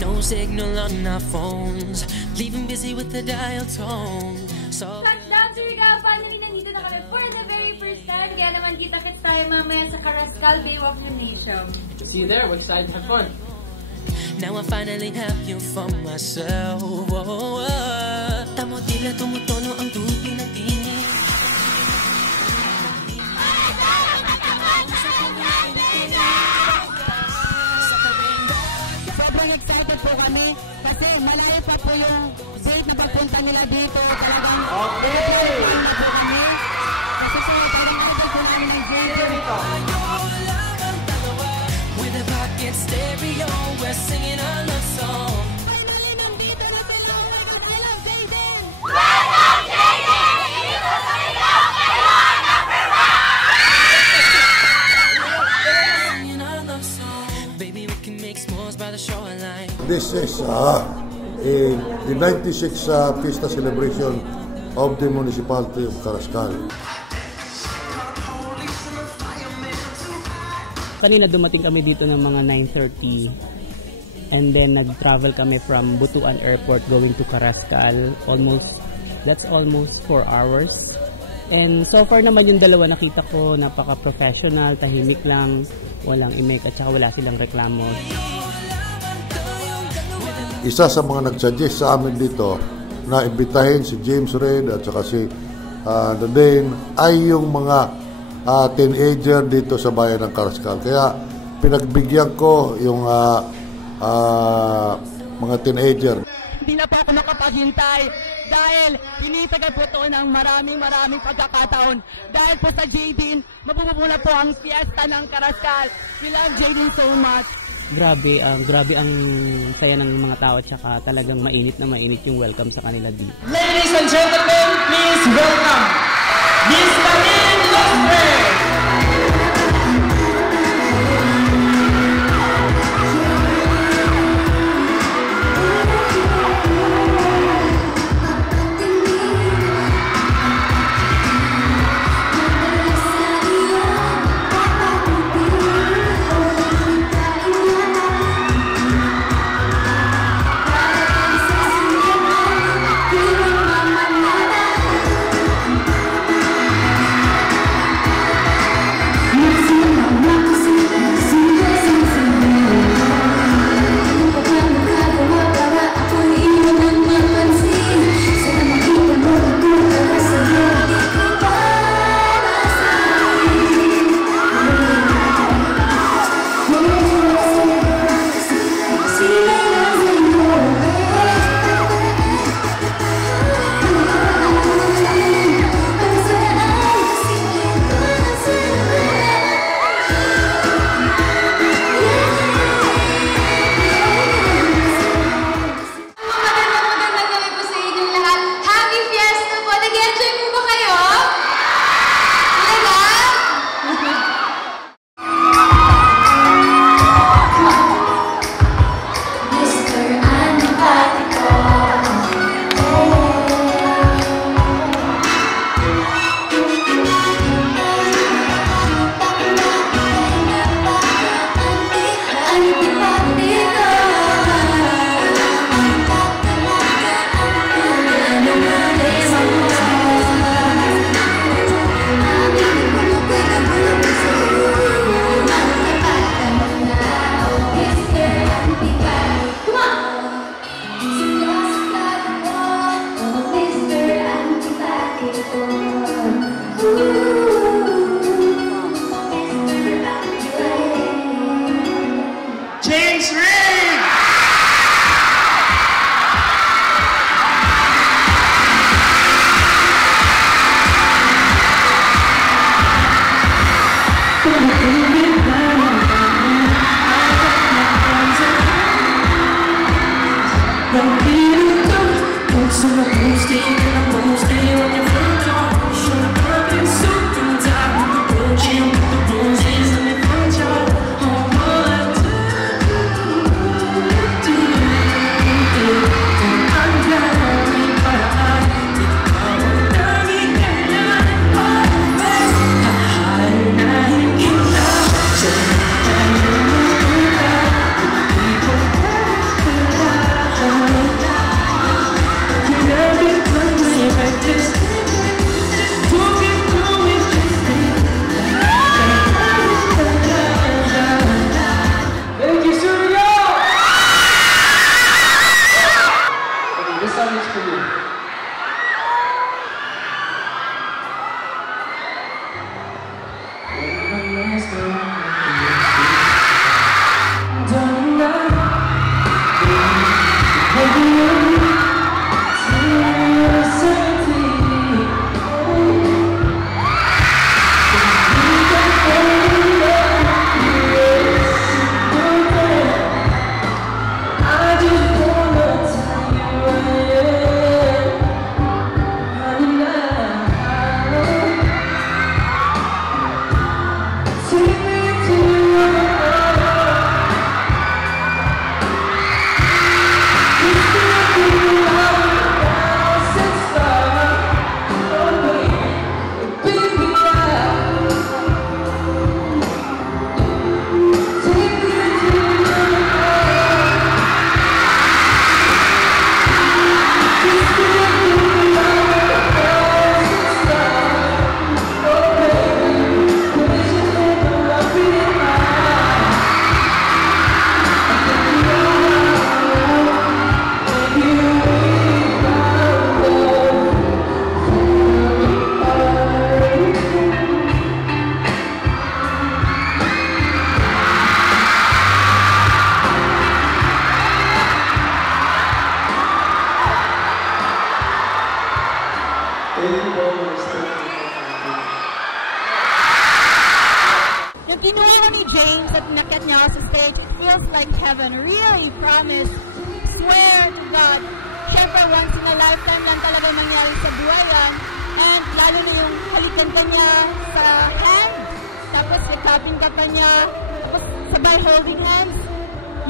No signal on our phones, leaving busy with the dial tone. So Touchdown Surigao, finally nandito na kami for the very first time. Kaya naman kita-kits tayo mamaya sa Carrascal Baywalk Gymnasium. See you there, we're excited to have fun. Now I finally have you for myself. Tamo tila tumutono ang tubig ng tinig. Sobrang excited po kami kasi malayo pa po yung date na pagpunta nila dito. Talagang okay! Kasi po parang natin po namin ng date dito. With a pocket stereo, we're singing a love song. Finally, nandito na sila mga Hello Jaden! Welcome, Jaden! Dito sa Surigao, kayo ang number Singing a love song. Baby, we can make s'mores by the shoreline. This is the 96th Fiesta celebration of the municipality of Carrascal. Kanina dumating kami dito ng mga 9:30 and then nag-travel kami from Butuan Airport going to Carrascal. That's almost 4 hours. And so far naman yung dalawa nakita ko napaka-professional, tahimik lang, walang imik at saka wala silang reklamo. Isa sa mga nagsuggest sa amin dito na imbitahin si James Reid at saka si Dane ay yung mga teenager dito sa bayan ng Carrascal. Kaya pinagbigyan ko yung mga teenager. Hindi na pa ako makapaghintay dahil tinitagal po ito ng maraming pagkakataon. Dahil po sa Jaden, mabubula po ang fiesta ng Carrascal. We love Jaden so much. Grabe ang saya ng mga tao at saka talagang mainit na mainit yung welcome sa kanila dito. Ladies and gentlemen, please welcome Miss Camille Lopez! Yung kinuha ni James at nakit niya sa stage, it feels like heaven. Really, promise. Swear to God. Siyempre, once in a lifetime lang talaga nangyari sa buhay yan. And lalo na yung halikan ka niya sa hand. Tapos rekapin ka pa niya. Tapos sabay holding hands.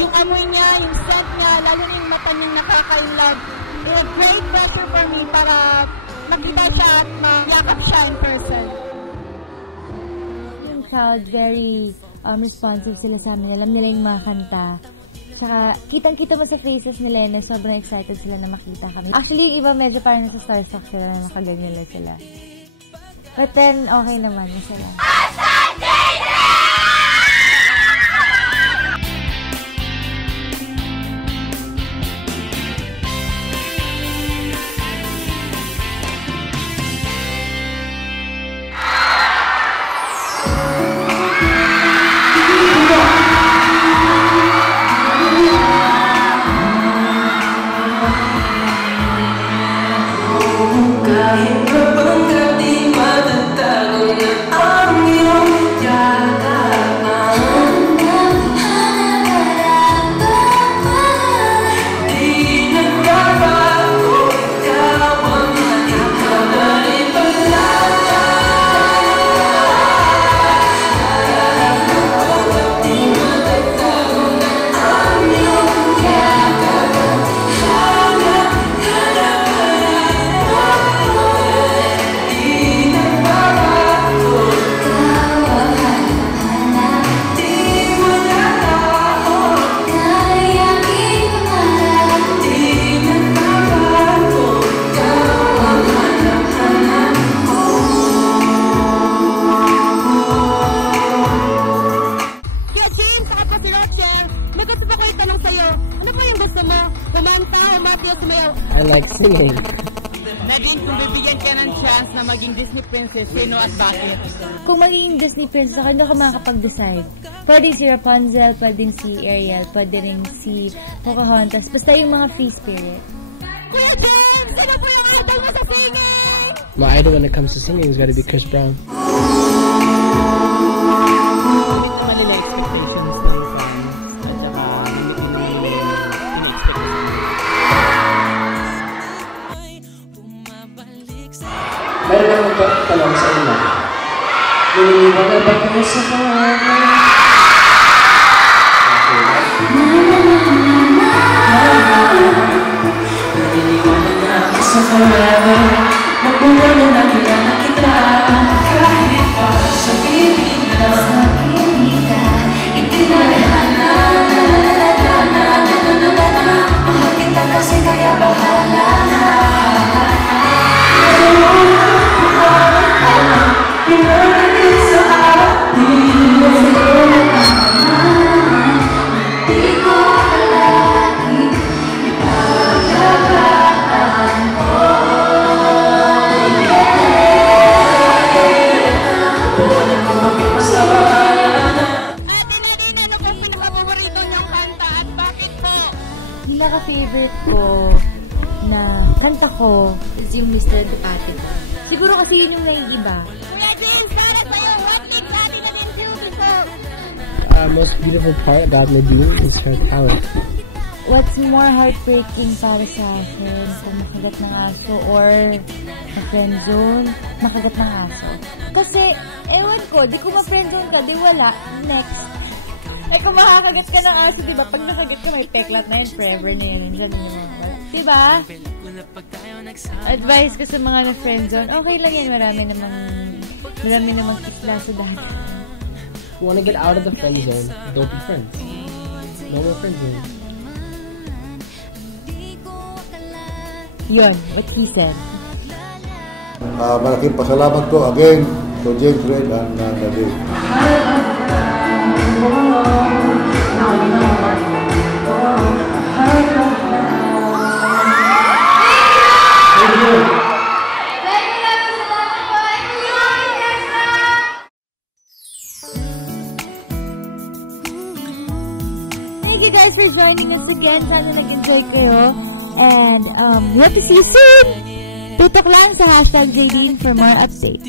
Yung amoy niya, yung scent niya, lalo na yung mata niyang nakaka-inlove. It was great pressure for me para makita siya at mayakap siya in person. Yung crowd, very responsive sila sa amin. Alam nila yung mga kanta. Saka, kitang-kita mo sa faces nila na sobrang excited sila na makita kami. Actually, yung iba medyo parang nasa starstruck sila na nakaganyan lang sila. But then, okay naman. Masaya lang. I like singing. Nadine, kung bibigyan ka ng chance na maging Disney princess, sino at bakit? Kung magiging Disney princess ako, hindi ako makakapag-decide. Pwedeng si Rapunzel, pwedeng si Ariel, pwede rin si Pocahontas. Basta yung mga free spirit. Kuya James, sino po yung idol mo sa singing? My idol when it comes to singing has got to be Chris Brown. Malila expectations ng fans at saka hindi ko in-expect. Meron akong magpapatalong sa inyo. Niniwag na ba kayo sa mga? Niniwag na ako sa forever. Magbuwan na nakilala kita. Kahit pa sabihin na itinalala. Mahal kita kasi kaya bahala na. Pinagin sa atin. pinaka-favorite ko na kanta ko is yung Mr. Dupati. Siguro kasi yun yung naiiba. Kuya James, para sa'yo, what makes Ate Nadine beautiful? Most beautiful part about Nadine is her talent. What's more heartbreaking para sa akin kung makagat ng aso or ma-friendzone, makagat ng aso. Kasi, ewan ko, di ko ma-friendzone ka, di wala. Next. Eh kung makakagat ka ng aso, diba? Pag nakagat ka, may peklat na yun, forever na yun. Diba? Advice ko sa mga na-friendzone, okay lang yan, marami namang kisla sa dati. You wanna get out of the friend zone, don't be friends. No more friend zone. Yun, what he said. Malaking pasalamat ko again to James Reid and Nadine. Thank you guys for joining us again. Sana nag-enjoy kayo. And we hope to see you soon. Tutok lang sa #JDeen for more updates.